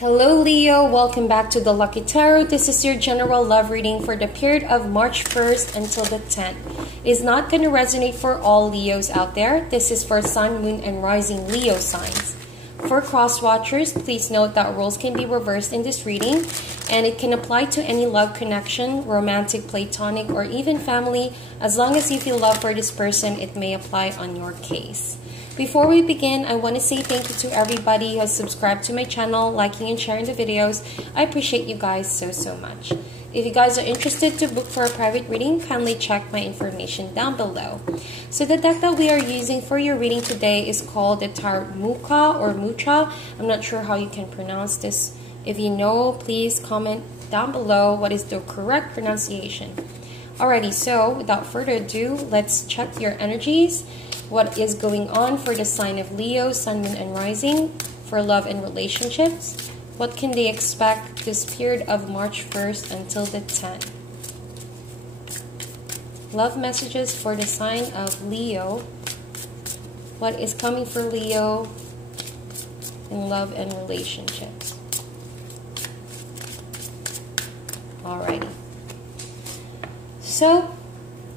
Hello Leo, welcome back to the Lucky Tarot. This is your general love reading for the period of March 1st until the 10th. It is not going to resonate for all Leos out there. This is for Sun, Moon, and Rising Leo signs. For cross watchers, please note that roles can be reversed in this reading, and it can apply to any love connection, romantic, platonic, or even family. As long as you feel love for this person, it may apply on your case. Before we begin, I want to say thank you to everybody who has subscribed to my channel, liking and sharing the videos. I appreciate you guys so much. If you guys are interested to book for a private reading, kindly check my information down below. So the deck that we are using for your reading today is called the Tarot Mucha or Mucha. I'm not sure how you can pronounce this. If you know, please comment down below what is the correct pronunciation. Alrighty, so without further ado, let's check your energies. What is going on for the sign of Leo, Sun, Moon, and Rising for love and relationships? What can they expect this period of March 1st until the 10th? Love messages for the sign of Leo. What is coming for Leo in love and relationships? Alrighty. So,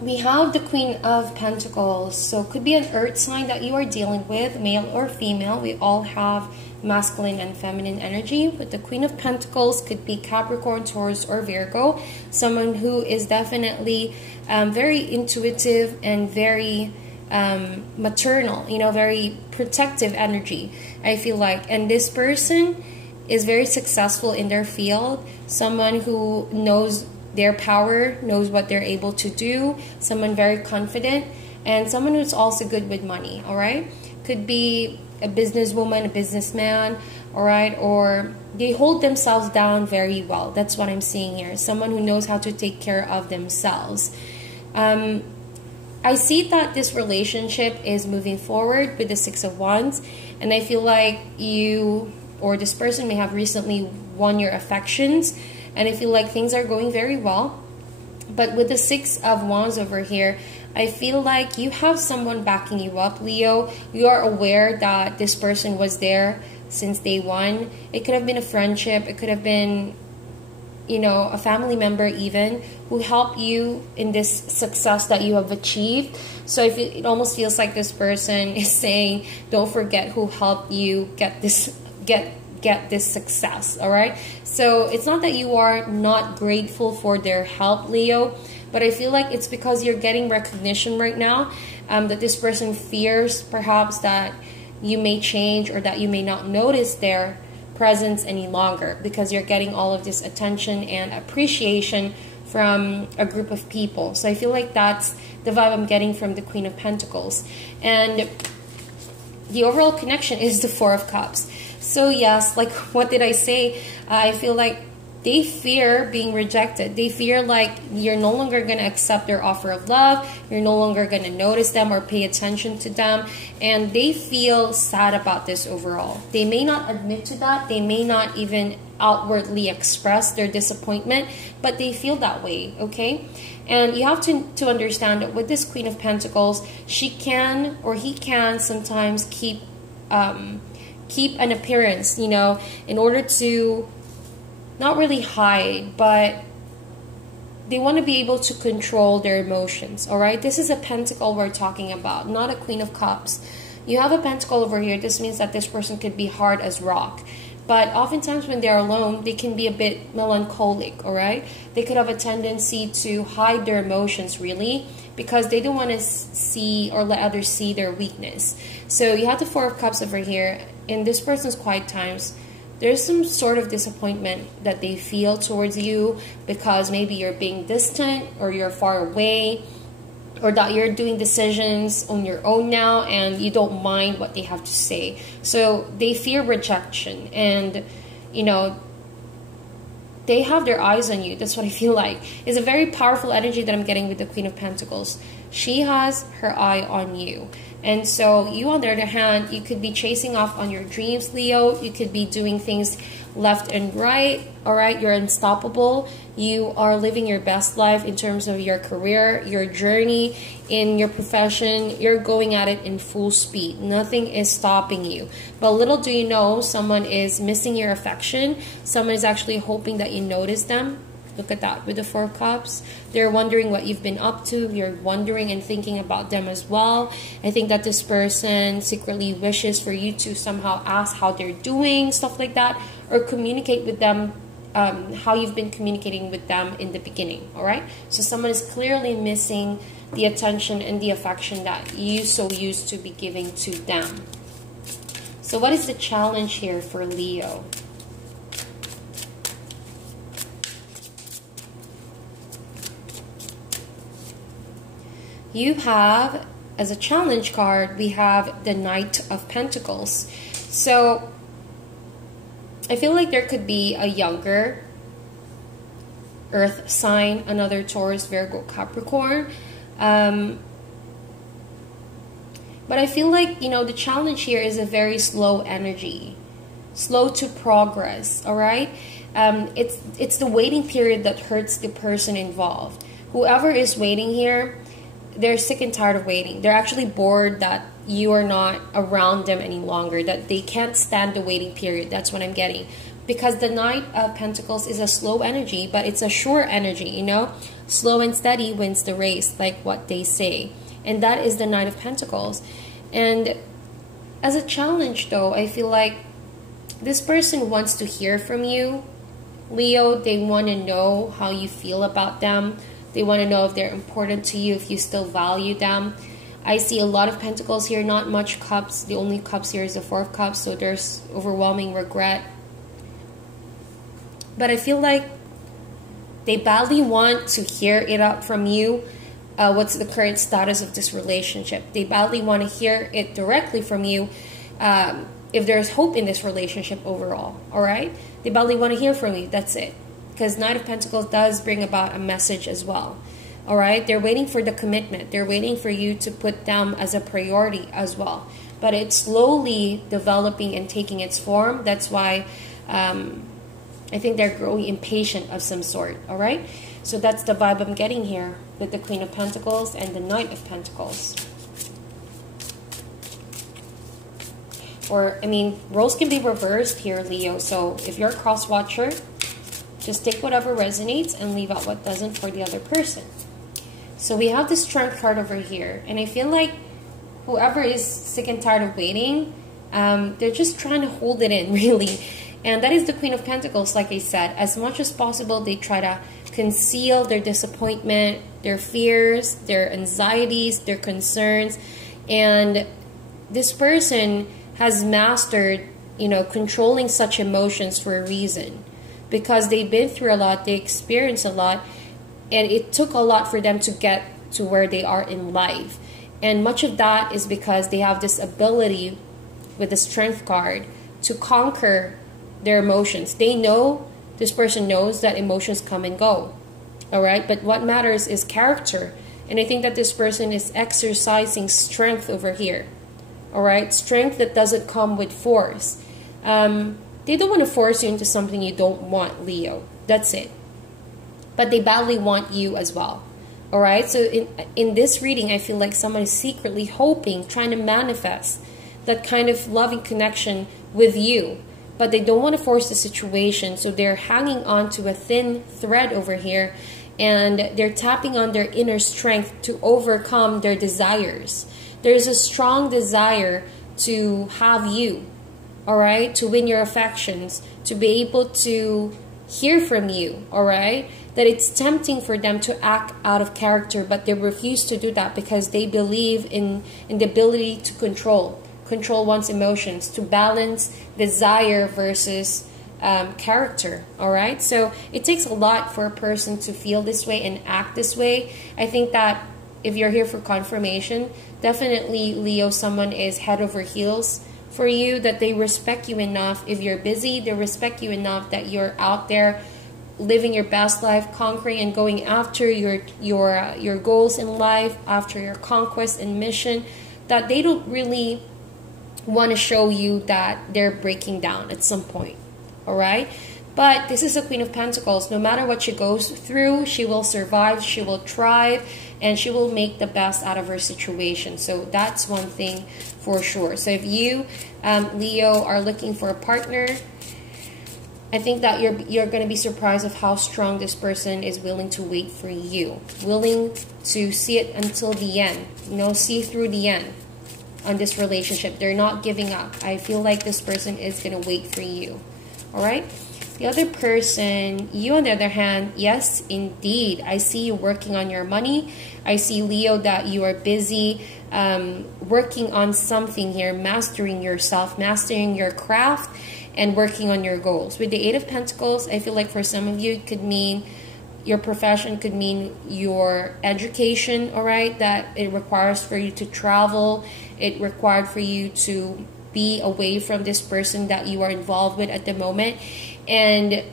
we have the Queen of Pentacles. So it could be an earth sign that you are dealing with, male or female. We all have masculine and feminine energy. But the Queen of Pentacles could be Capricorn, Taurus, or Virgo. Someone who is definitely very intuitive and very maternal, very protective energy, I feel like. And this person is very successful in their field. Someone who knows their power, knows what they're able to do, someone very confident, and someone who's also good with money, all right? Could be a businesswoman, a businessman, all right? Or they hold themselves down very well. That's what I'm seeing here. Someone who knows how to take care of themselves. I see that this relationship is moving forward with the Six of Wands, and I feel like you or this person may have recently won your affections, and I feel like things are going very well. But with the Six of Wands over here, I feel like you have someone backing you up, Leo. You are aware that this person was there since day one. It could have been a friendship. It could have been, a family member even, who helped you in this success that you have achieved. So it almost feels like this person is saying, don't forget who helped you get this success, all right? So it's not that you are not grateful for their help, Leo, but I feel like it's because you're getting recognition right now, that this person fears perhaps that you may change or that you may not notice their presence any longer because you're getting all of this attention and appreciation from a group of people. So I feel like that's the vibe I'm getting from the Queen of Pentacles. And the overall connection is the Four of Cups. So yes, like what did I say? I feel like they fear being rejected. They fear like you're no longer going to accept their offer of love. You're no longer going to notice them or pay attention to them. And they feel sad about this overall. They may not admit to that. They may not even outwardly express their disappointment, but they feel that way, okay? And you have to understand that with this Queen of Pentacles, she can or he can sometimes keep an appearance, in order to not really hide, but they want to be able to control their emotions, all right? This is a pentacle we're talking about, not a Queen of Cups. You have a pentacle over here. This means that this person could be hard as rock. But oftentimes when they're alone, they can be a bit melancholic, all right? They could have a tendency to hide their emotions, really, because they don't want to see or let others see their weakness. So you have the Four of Cups over here. In this person's quiet times, there's some sort of disappointment that they feel towards you because maybe you're being distant or you're far away, or that you're doing decisions on your own now and you don't mind what they have to say. So they fear rejection, and they have their eyes on you. That's what I feel like. It's a very powerful energy that I'm getting with the Queen of Pentacles. She has her eye on you. And so you, on the other hand, you could be chasing off on your dreams, Leo. You could be doing things left and right, all right? You're unstoppable. You are living your best life in terms of your career, your journey, in your profession. You're going at it in full speed. Nothing is stopping you. But little do you know, someone is missing your affection. Someone is actually hoping that you notice them. Look at that with the Four of Cups. They're wondering what you've been up to. You're wondering and thinking about them as well. I think that this person secretly wishes for you to somehow ask how they're doing, stuff like that, or communicate with them how you've been communicating with them in the beginning, all right? So someone is clearly missing the attention and the affection that you so used to be giving to them. So what is the challenge here for Leo? You have, as a challenge card, we have the Knight of Pentacles. So I feel like there could be a younger earth sign, another Taurus, Virgo, Capricorn. But I feel like, you know, the challenge here is a very slow energy, slow to progress, all right? It's the waiting period that hurts the person involved. Whoever is waiting here, they're sick and tired of waiting. They're actually bored that you are not around them any longer, that they can't stand the waiting period. That's what I'm getting. Because the Knight of Pentacles is a slow energy, but it's a sure energy, you know? Slow and steady wins the race, like what they say. And that is the Knight of Pentacles. And as a challenge, though, I feel like this person wants to hear from you, Leo. They want to know how you feel about them. They want to know if they're important to you, if you still value them. I see a lot of pentacles here, not much cups. The only cups here is the Four of Cups, so there's overwhelming regret. But I feel like they badly want to hear it out from you. What's the current status of this relationship? They badly want to hear it directly from you if there's hope in this relationship overall, all right? They badly want to hear from you, that's it. Because Knight of Pentacles does bring about a message as well. All right? They're waiting for the commitment. They're waiting for you to put them as a priority as well. But it's slowly developing and taking its form. That's why I think they're growing impatient of some sort. All right? So that's the vibe I'm getting here with the Queen of Pentacles and the Knight of Pentacles. Or, I mean, roles can be reversed here, Leo. So if you're a cross-watcher, just take whatever resonates and leave out what doesn't for the other person. So we have the Strength card over here. And I feel like whoever is sick and tired of waiting, they're just trying to hold it in, really. And that is the Queen of Pentacles, like I said. As much as possible, they try to conceal their disappointment, their fears, their anxieties, their concerns. And this person has mastered, you know, controlling such emotions for a reason. Because they've been through a lot, they experienced a lot, and it took a lot for them to get to where they are in life. And much of that is because they have this ability with the Strength card to conquer their emotions. They know, this person knows that emotions come and go, all right? But what matters is character. And I think that this person is exercising strength over here, all right? Strength that doesn't come with force. They don't want to force you into something you don't want, Leo. That's it. But they badly want you as well. All right? So in this reading, I feel like someone is secretly hoping, trying to manifest that kind of loving connection with you. But they don't want to force the situation. So they're hanging on to a thin thread over here. And they're tapping on their inner strength to overcome their desires. There's a strong desire to have you. All right, to win your affections, to be able to hear from you, all right? That it's tempting for them to act out of character, but they refuse to do that because they believe in the ability to control one's emotions, to balance desire versus character, all right? So it takes a lot for a person to feel this way and act this way. I think that if you're here for confirmation, definitely, Leo, someone is head over heels for you, that they respect you enough. If you're busy, they respect you enough that you're out there living your best life, conquering and going after your goals in life, after your conquest and mission, that they don't really want to show you that they're breaking down at some point. All right? But this is the Queen of Pentacles. No matter what she goes through, she will survive, she will thrive, and she will make the best out of her situation. So that's one thing for sure. So if you, Leo, are looking for a partner, I think that you're going to be surprised of how strong this person is willing to wait for you. Willing to see it until the end. You know, see through the end on this relationship. They're not giving up. I feel like this person is going to wait for you. All right? The other person, you on the other hand, yes, indeed. I see you working on your money. I see, Leo, that you are busy working on something here, mastering yourself, mastering your craft, and working on your goals. With the Eight of Pentacles, I feel like for some of you, it could mean your profession, could mean your education, all right? That it requires for you to travel. It required for you to be away from this person that you are involved with at the moment. And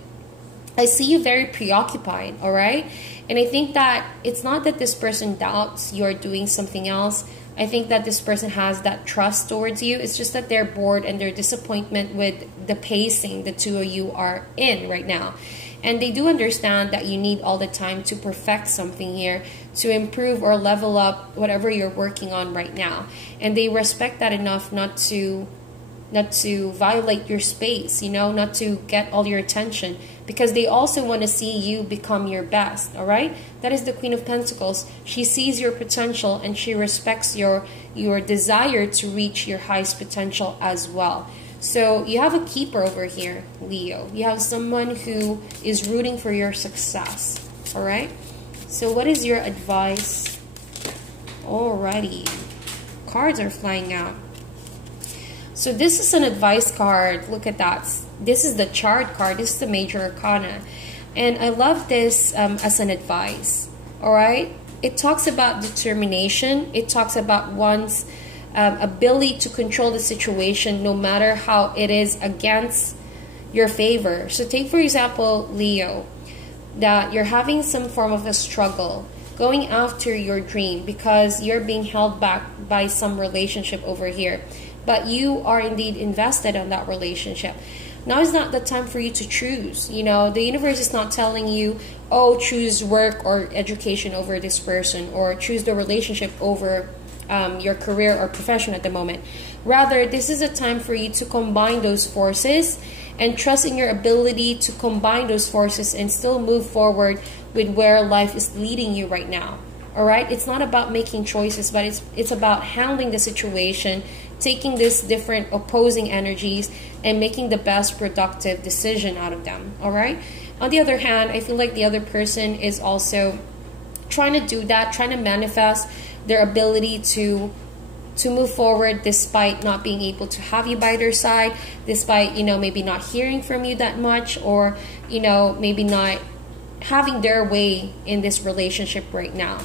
I see you very preoccupied, all right? And I think that it's not that this person doubts you're doing something else. I think that this person has that trust towards you. It's just that they're bored and they're disappointment with the pacing the two of you are in right now. And they do understand that you need all the time to perfect something here, to improve or level up whatever you're working on right now. And they respect that enough not to violate your space, you know, not to get all your attention, because they also want to see you become your best, all right? That is the Queen of Pentacles. She sees your potential and she respects your desire to reach your highest potential as well. So you have a keeper over here, Leo. You have someone who is rooting for your success, all right? So what is your advice? Alrighty. Cards are flying out. So this is an advice card. Look at that. This is the Chart card. This is the Major Arcana. And I love this as an advice, all right? It talks about determination. It talks about one's ability to control the situation no matter how it is against your favor. So take, for example, Leo, that you're having some form of a struggle going after your dream because you're being held back by some relationship over here. But you are indeed invested in that relationship. Now is not the time for you to choose. You know, the universe is not telling you, oh, choose work or education over this person, or choose the relationship over your career or profession at the moment. Rather, this is a time for you to combine those forces and trust in your ability to combine those forces and still move forward with where life is leading you right now. All right? It's not about making choices, but it's about handling the situation, taking these different opposing energies and making the best productive decision out of them, all right? On the other hand, I feel like the other person is also trying to do that, trying to manifest their ability to move forward despite not being able to have you by their side, despite, you know, maybe not hearing from you that much, or, you know, maybe not having their way in this relationship right now.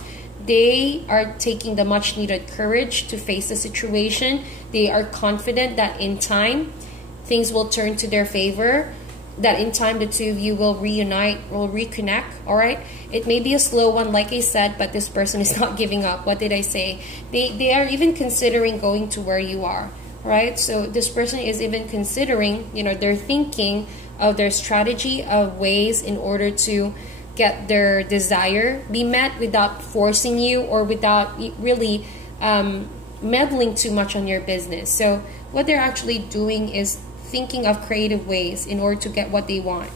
They are taking the much needed courage to face the situation. They are confident that in time, things will turn to their favor, that in time the two of you will reunite, will reconnect, all right? It may be a slow one, like I said, but this person is not giving up. What did I say? They are even considering going to where you are, right? So this person is even considering, you know, they're thinking of their strategy of ways in order to get their desire be met without forcing you or without really meddling too much on your business. So what they're actually doing is thinking of creative ways in order to get what they want,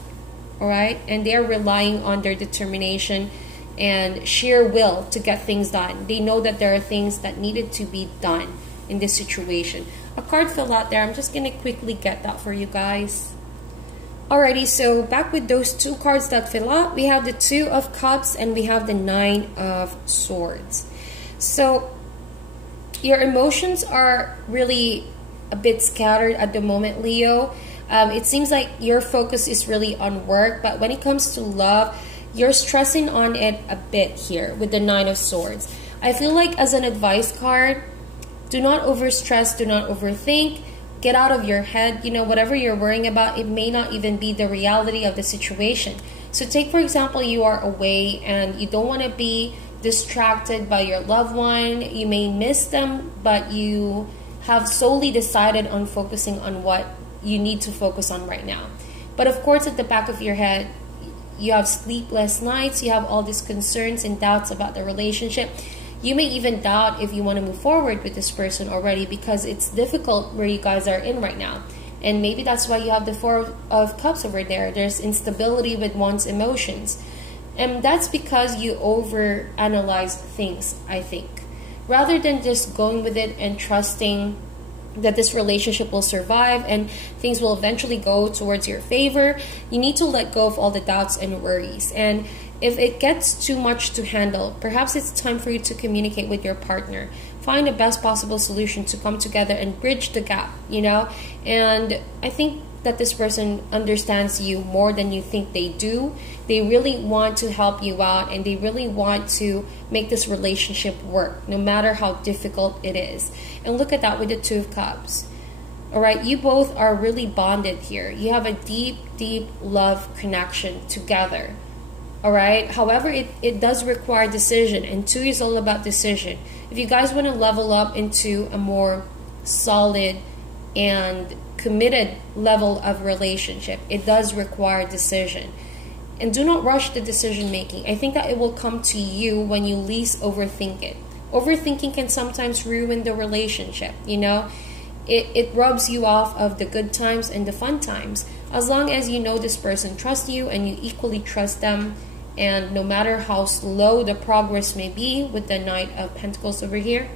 all right? And they're relying on their determination and sheer will to get things done. They know that there are things that needed to be done in this situation. A card fell out there. I'm just going to quickly get that for you guys. Alrighty, so back with those two cards that fell out, we have the Two of Cups and we have the Nine of Swords. So your emotions are really a bit scattered at the moment, Leo. It seems like your focus is really on work, but when it comes to love, you're stressing on it a bit here with the Nine of Swords. I feel like as an advice card, do not overstress, do not overthink. Get out of your head. You know, whatever you're worrying about, it may not even be the reality of the situation. So take, for example, you are away and you don't want to be distracted by your loved one. You may miss them, but you have solely decided on focusing on what you need to focus on right now. But of course, at the back of your head, you have sleepless nights, you have all these concerns and doubts about the relationship. You may even doubt if you want to move forward with this person already, because it's difficult where you guys are in right now. And maybe that's why you have the Four of Cups over there. There's instability with one's emotions. And that's because you overanalyze things, I think. Rather than just going with it and trusting that this relationship will survive and things will eventually go towards your favor, you need to let go of all the doubts and worries. And if it gets too much to handle, perhaps it's time for you to communicate with your partner. Find the best possible solution to come together and bridge the gap, you know? And I think that this person understands you more than you think they do. They really want to help you out, and they really want to make this relationship work, no matter how difficult it is. And look at that with the Two of Cups. All right, you both are really bonded here. You have a deep, deep love connection together. All right, however, it does require decision, and 2 is all about decision. If you guys want to level up into a more solid and committed level of relationship, it does require decision. And do not rush the decision making. I think that it will come to you when you least overthink it. Overthinking can sometimes ruin the relationship, you know? It rubs you off of the good times and the fun times. As long as you know this person trusts you and you equally trust them, and no matter how slow the progress may be with the Knight of Pentacles over here,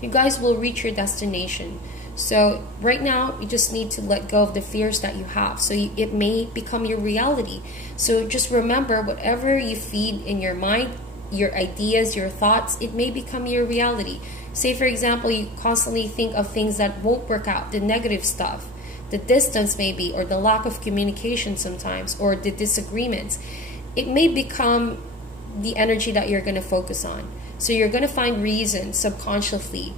you guys will reach your destination. So right now, you just need to let go of the fears that you have. So it may become your reality. So just remember, whatever you feed in your mind, your ideas, your thoughts, it may become your reality. Say, for example, you constantly think of things that won't work out, the negative stuff, the distance maybe, or the lack of communication sometimes, or the disagreements. It may become the energy that you're going to focus on. So you're going to find reasons subconsciously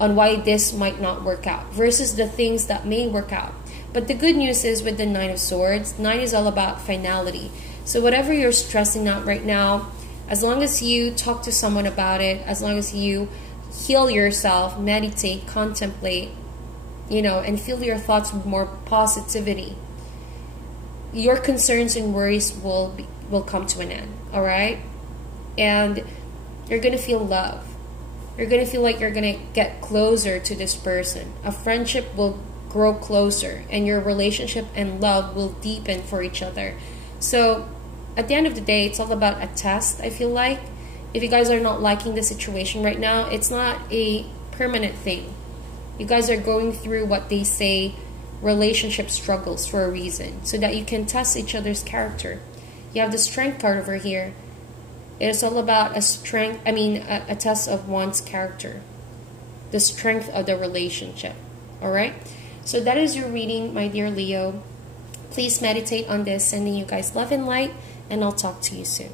on why this might not work out versus the things that may work out. But the good news is with the Nine of Swords, 9 is all about finality. So whatever you're stressing out right now, as long as you talk to someone about it, as long as you heal yourself, meditate, contemplate, you know, and fill your thoughts with more positivity, your concerns and worries will come to an end, all right? And you're going to feel love. You're going to feel like you're going to get closer to this person. A friendship will grow closer, and your relationship and love will deepen for each other. So at the end of the day, it's all about a test, I feel like. If you guys are not liking the situation right now, it's not a permanent thing. You guys are going through what they say, relationship struggles, for a reason, so that you can test each other's character. You have the Strength card over here. It's all about a test of one's character, the strength of the relationship. All right, so that is your reading, my dear Leo. Please meditate on this. Sending you guys love and light, and I'll talk to you soon.